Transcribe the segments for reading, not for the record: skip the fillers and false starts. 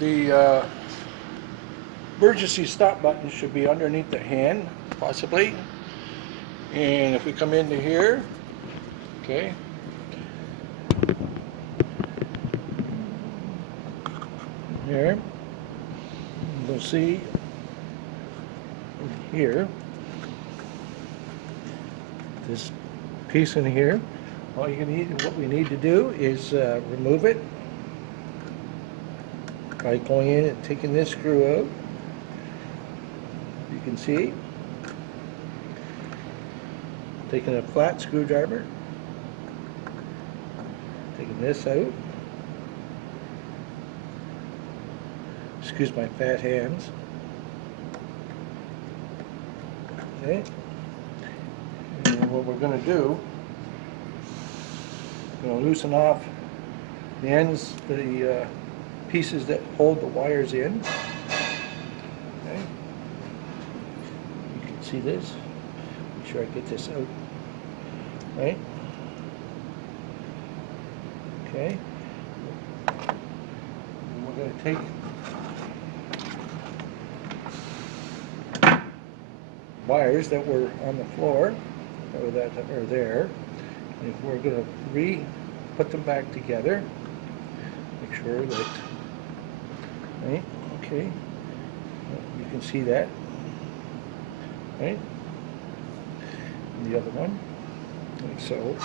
The emergency stop button should be underneath the hand, possibly. And if we come into here, okay, here, you'll see here, this piece in here. All you need, what we need to do is remove it by going in and taking this screw out. You can see, taking a flat screwdriver, taking this out. Excuse my fat hands. Okay. And what we're going to do, we're going to loosen off the ends, the pieces that hold the wires in. Okay. You can see this. Make sure I get this out. Right? Okay. And we're going to take wires that were on the floor, or that are there, and we're going to put them back together. Make sure that, right? Okay. You can see that, right? And the other one, like so.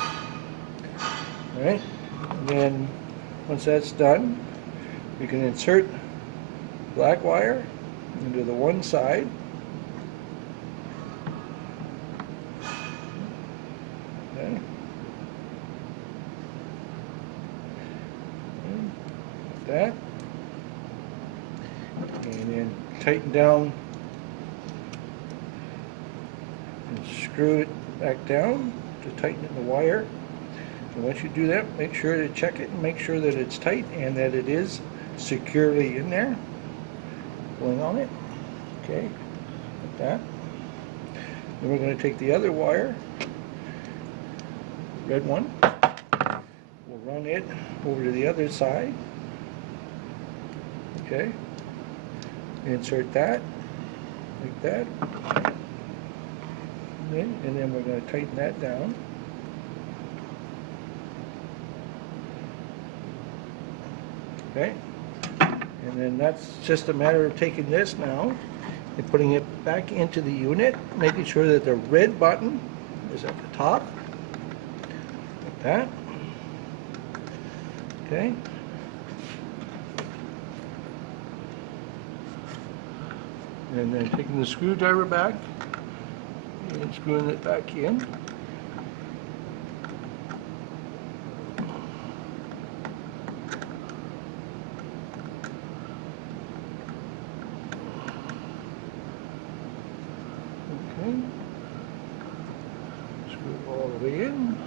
Right? And then once that's done, we can insert black wire into the one side. Okay. Like that. And then tighten down and screw it back down to tighten the wire. And once you do that, make sure to check it and make sure that it's tight and that it is securely in there, going on it. Okay, like that. Then we're going to take the other wire, red one, we'll run it over to the other side. Okay, insert that, like that. Okay. And then we're going to tighten that down. Okay, and then that's just a matter of taking this now and putting it back into the unit, making sure that the red button is at the top, like that. Okay. And then taking the screwdriver back and screwing it back in. Okay. Screw it all the way in.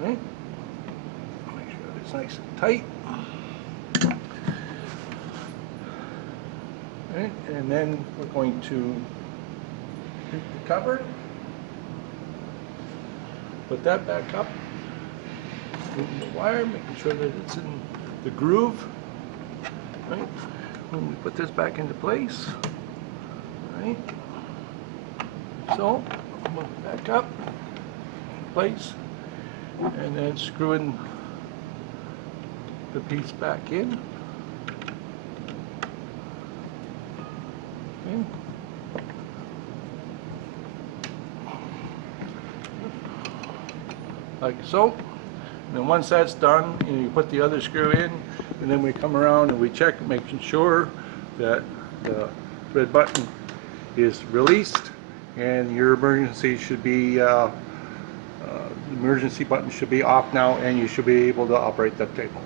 Right. Make sure it's nice and tight. Right. And then we're going to take the cover, put that back up, moving the wire, making sure that it's in the groove. Right. When we put this back into place, right. So move it back up, in place. And then screwing the piece back in. Okay. Like so. And then once that's done, you put the other screw in, and then we come around and we check, making sure that the red button is released, and your emergency should be the emergency button should be off now, and you should be able to operate that table.